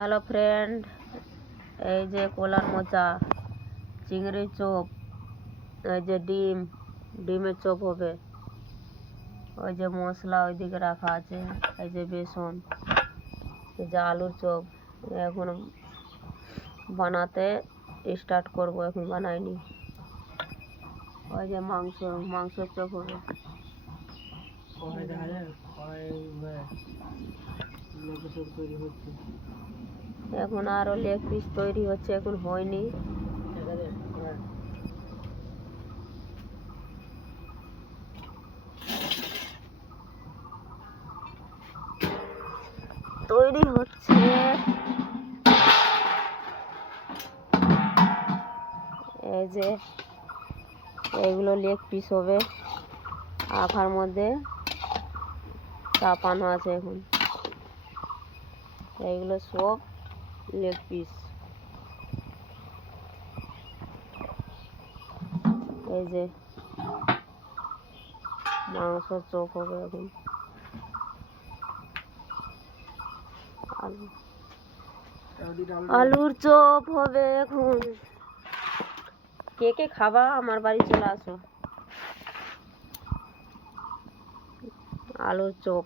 Hello friend এই যে কলার মোচা চিংড়ির চোপ, এই যে ডিম, ডিমের চোপ হবে। ওই যে মশলা ওইদিকে রাখা আছে, এই যে বেসন, এই যে আলুর চপ। এখন বানাতে স্টার্ট করব, এখন বানাইনি। ওই যে মাংস, মাংসের চপ হবে। কড়াই তৈরি হচ্ছে। এখন আরও লেগ পিস তৈরি হচ্ছে, এখন হয়নি। তৈরি হচ্ছে। এই যে, এইগুলো লেগ পিস হবে। আখার মধ্যে চাপানো আছে এখন। এইগুলো সব লেগ পিস। এই যে মাংস চোখ হবে এখন আলু। আলুর চপ হবে এখন। কে কে খাবা? আমার বাড়ি চলে আসো। আলুর চপ